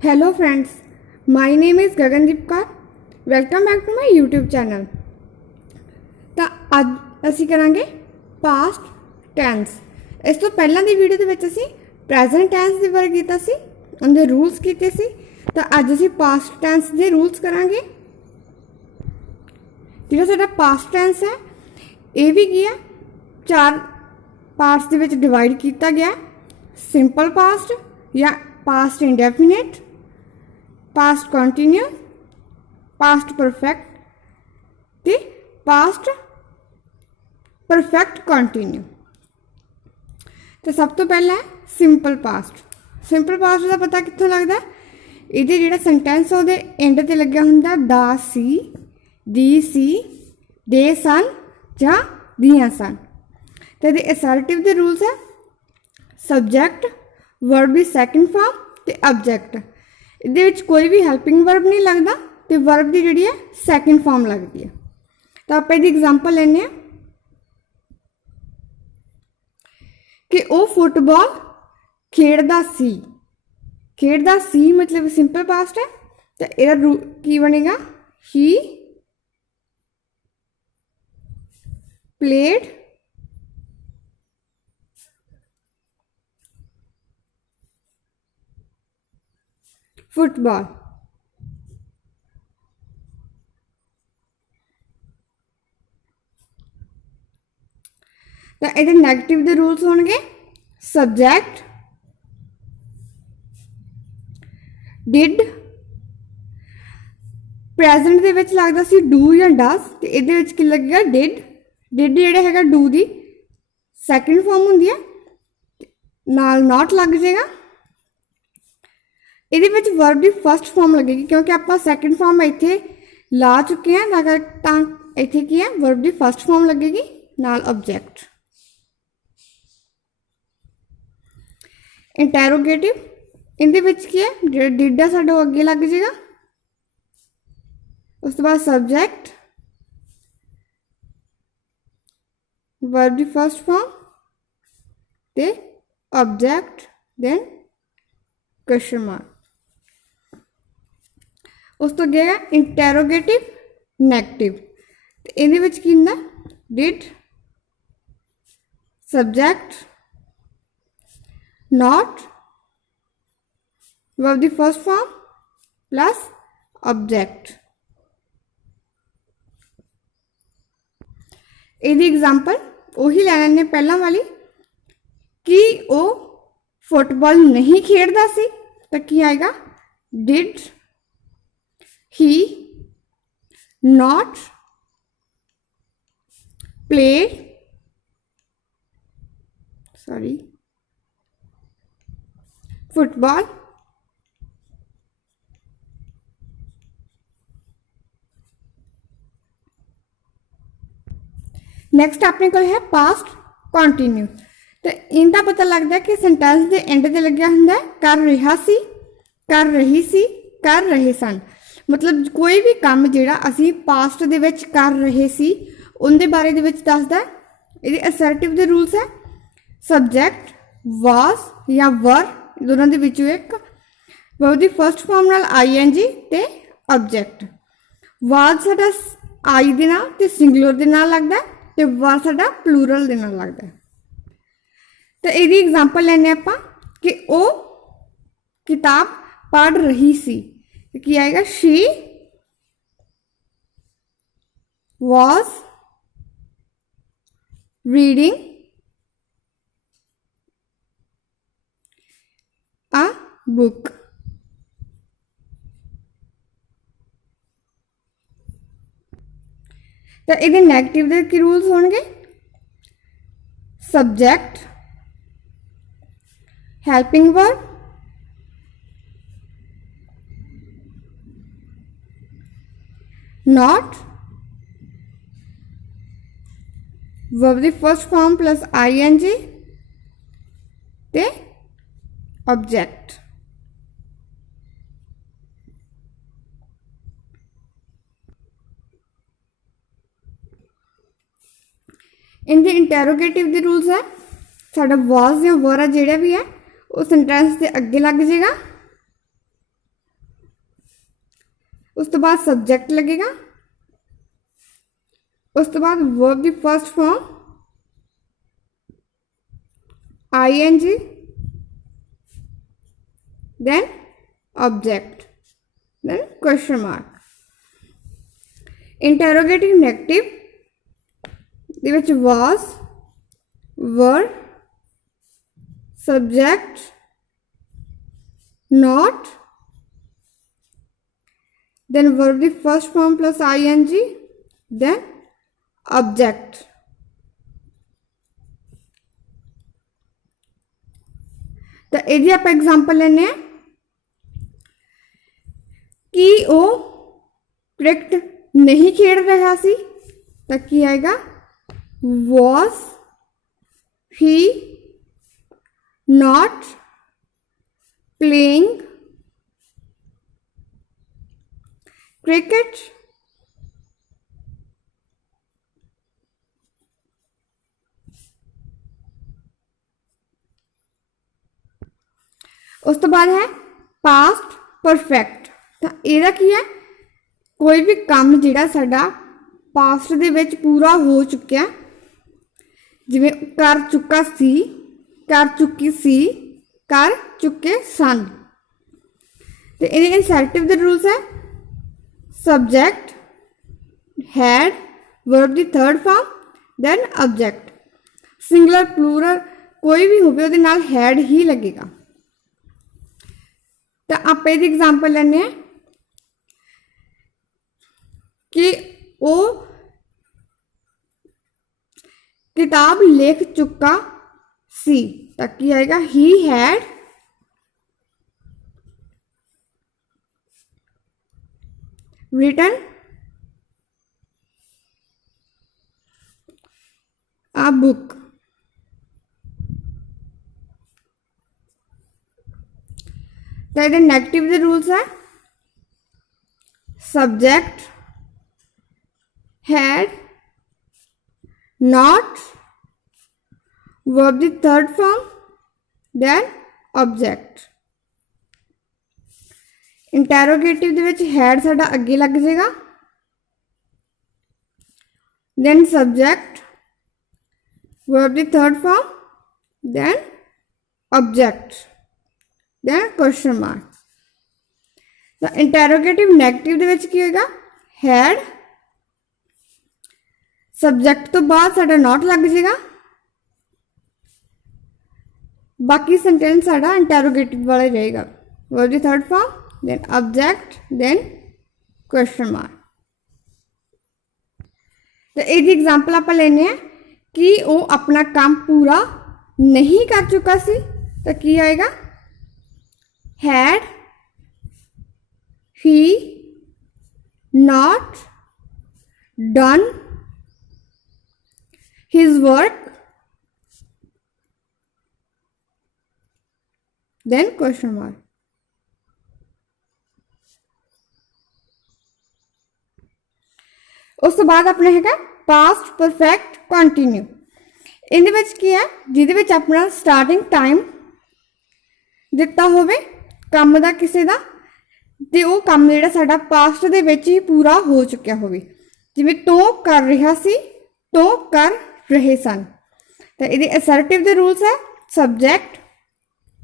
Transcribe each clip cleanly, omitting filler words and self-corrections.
Hello friends, my name is Gagandeep Kaur. Welcome back to my YouTube channel. तो अज असी करांगे पास्ट टेंस। इस तो पहला दी वीडियो दे विच असी प्रेजेंट टेंस दे बारे कीता सी, उनके रूल्स कीते सी। तो अज असी पास्ट टेंस दे रूल्स करांगे। जिहड़ा साडा पास्ट टेंस है ये भी की है चार पार्ट्स दे विच डिवाइड किया गया। सिंपल पास्ट या past indefinite, past continuous, past perfect ते पास्ट परफेक्ट कंटिन्यू। तो सब तो पहला है सिंपल पास्ट। सिंपल पास्ट का पता कित्थों लगता है? ये जो सेंटेंस वो एंड ते लग्या हुंदा दा सी, दी सी, दे सन जां दियां सन। तो ये असर्टिव के रूल्स है सबजैक्ट, वर्ब की सैकेंड फॉर्म ते ऑब्जेक्ट। ये कोई भी हैल्पिंग वर्ब नहीं लगता, तो वर्ब की जी है सैकेंड फॉर्म लगती है। तो आप एग्जाम्पल लेने कि वो फुटबॉल खेडदा सी। खेडदा सी मतलब सिंपल पास्ट है। तो यह की बनेगा ही प्लेड फुटबॉल। तो ये नैगेटिव के रूल्स होंगे सबजैक्ट डिड। प्रेजेंट दे विच लगदा सी डू या डस, तो ये की लगेगा डिड। डिड जिहड़ा हैगा डू दी सैकेंड फॉर्म हुंदी है, नाल नॉट लग जाएगा। ये वर्ब की फर्स्ट फॉर्म लगेगी क्योंकि आप सैकेंड फॉर्म इत्थे ला चुके हैं, इत्थे की है वर्ब की फर्स्ट फॉर्म लगेगी नाल ऑब्जेक्ट। इंटैरोगेटिव इहदे विच की है जो डिड है साडा अगे लग जाएगा। उस तो बाद सबजैक्ट, वर्ब की फर्स्ट फॉर्म ते ऑब्जेक्ट, देन क्वेश्चन मार्क। उस तो अगे है इंटैरोगेटिव नैगेटिव। तो ये की होंदा did subject not verb the first form plus object. यदि एग्जाम्पल उही ले लेने पहला वाली कि वो फुटबॉल नहीं खेडदा सी, तो की आएगा did he not play football next अपने को है पास्ट कंटिन्यू। तो इनका पता लगता है कि सेंटेंस के एंड से लग्या हुंदा है कर रहा सी, कर रही सी, कर रहे सन। मतलब कोई भी काम जिहड़ा असी पास्ट दे विच कर रहे सी उनके बारे दे विच दसदा। ये असर्टिव के रूल्स है सबजैक्ट वाज या वर, दोनों के विचों एक। वर्ब दी फर्स्ट फॉर्म नाल ING ते ऑब्जेक्ट। वाज साडा आई दे नाल ते सिंगुलर दे नाल लगदा है, ते वर साडा प्लूरल दे नाल लगदा है। तो यदि एग्जाम्पल लेने आप कि वो किताब पढ़ रही सी, तो की आएगा she was reading a book. तो ये नैगेटिव के रूल्स होंगे subject helping verb not verb the first form plus ING ते ऑब्जेक्ट। इनके इंटैरोगेटिव के रूल्स है साडा वाज या वर जिहड़ा भी है वो सेंटेंस के अगे लग जाएगा उस तो बाद सब्जेक्ट लगेगा, उस तो बाद verb the first form ing, then object, then question mark. Interrogative negative ਦੇ ਵਿੱਚ was, were, subject, not, then verb the first form plus ing, then object. तो ਇਹਦੀ ਆਪਾਂ एग्जाम्पल ਲੈਨੇ ਆ कि वो क्रिकेट नहीं खेल रहा सी, तो की आएगा was he not playing cricket? उस तो बाद है पास्ट परफेक्ट। तो ਇਹਦਾ ਕੀ है, कोई भी काम ਜਿਹੜਾ ਸਾਡਾ पास्ट ਦੇ ਵਿੱਚ पूरा हो चुक्या, जिवें कर चुका सी, कर चुकी सी, कर चुके सन। तो ਇਹਦੇ इंसैक्टिव ਦੇ रूल्स है subject, had, verb the third form, then object. Singular plural कोई भी होवे ਉਹਦੇ ਨਾਲ हैड ही लगेगा। तो आप ये एग्जाम्पल लेने कि वो किताब लिख चुका सी, तो की आएगा he had written a book. तो ये नेगेटिव के रूल्स है subject, had, not, verb the third form, then object. Interrogative दे विच हैड साडा अगे लग जाएगा, then subject, verb the third form, then object, then question mark। तो इंटैरोगेटिव नेगेटिव दे विच की होगा हैड, सब्जेक्ट तो बाद साडा नॉट लग जाएगा, बाकी सेंटेंस साडा इंटैरोगेटिव वाला ही रहेगा, verb the third form, then object, then question mark. तो ये एग्जाम्पल आप लेने कि वो अपना काम पूरा नहीं कर चुका सी, तो की आएगा had he not done his work, then question mark। उस तो बाद अपने है पास्ट परफेक्ट कंटिन्यू। इहदे विच की है जिहदे विच अपना स्टार्टिंग टाइम दिता होवे काम का किसी का, तो वह काम जो साडा पास्ट दे विच ही पूरा हो चुकिया होवे, जिवें तो कर रहा सी, तो कर रहे सन। तो ये असर्टिव दे रूल्स है subject,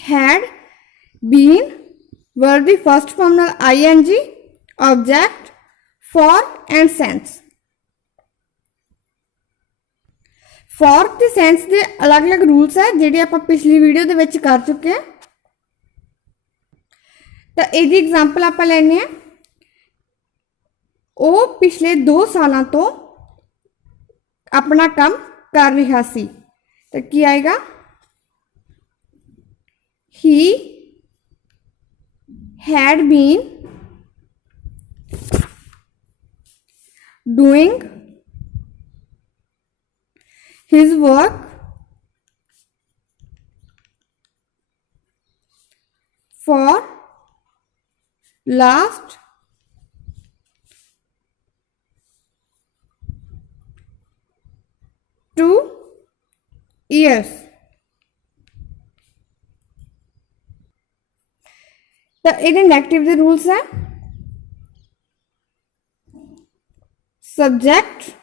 had, been, verb the first form नाल ing, object, for and since. For ते सेंस के अलग अलग रूल्स है जिहड़े आपां पिछली वीडियो दे विच कर चुके हैं। तो ये एग्जाम्पल आप लेने वो पिछले 2 सालों तो अपना काम कर रहा सी, तो की आएगा he had been doing his work for last 2 years। तो ये नेगेटिव दे रूल्स है subject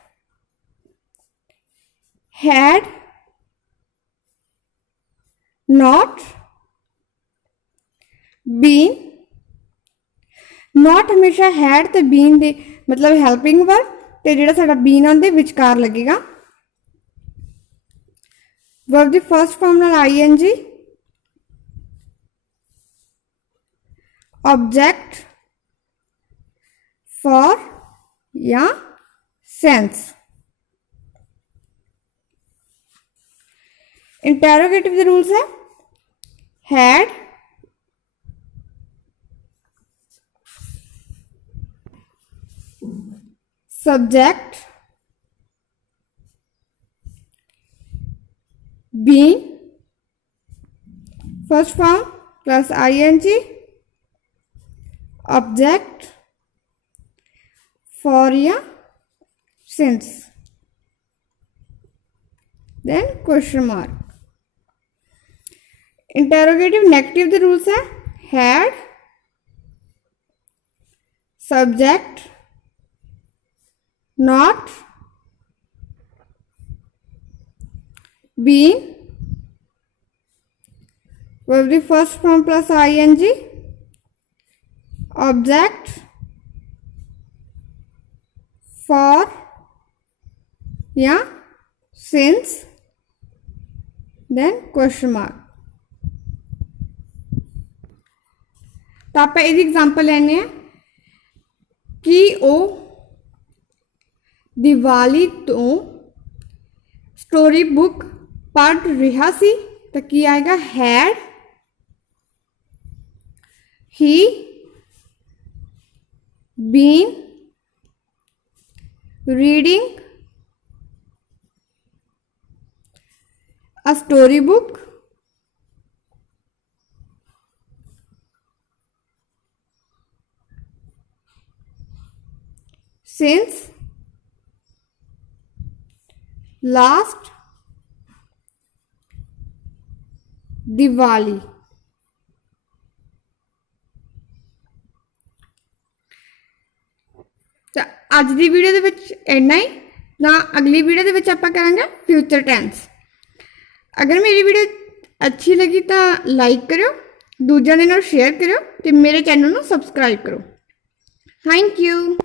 had not been, not हमेशा had ते been दे मतलब हेल्पिंग वर्ब ते जिहड़ा साडा been आंदे विचकार लगेगा। वर्ब दी फर्स्ट फॉर्म नाल ing, ऑब्जेक्ट फॉर या सेंस। इंटेरोगेटिव के रूल्स है had, subject, been, first form plus ing, object for या since, then question mark. Interrogative negative के रूल्स है had, subject, not, been, verb the first form plus ing, object for या since, then question mark. तो आप ये एग्जाम्पल लेने कि वो दिवाली तो स्टोरी बुक पढ़ रहा सी, तो की आएगा had he been reading a story book since last Diwali। तो अज की वीडियो दे विच इन्ना ही ना, अगली वीडियो दे विच आपां करांगे फ्यूचर टेंस। अगर मेरी वीडियो अच्छी लगी तो लाइक करो, दूजियां दे नाल शेयर करो, तो मेरे चैनल को सबसक्राइब करो। Thank you.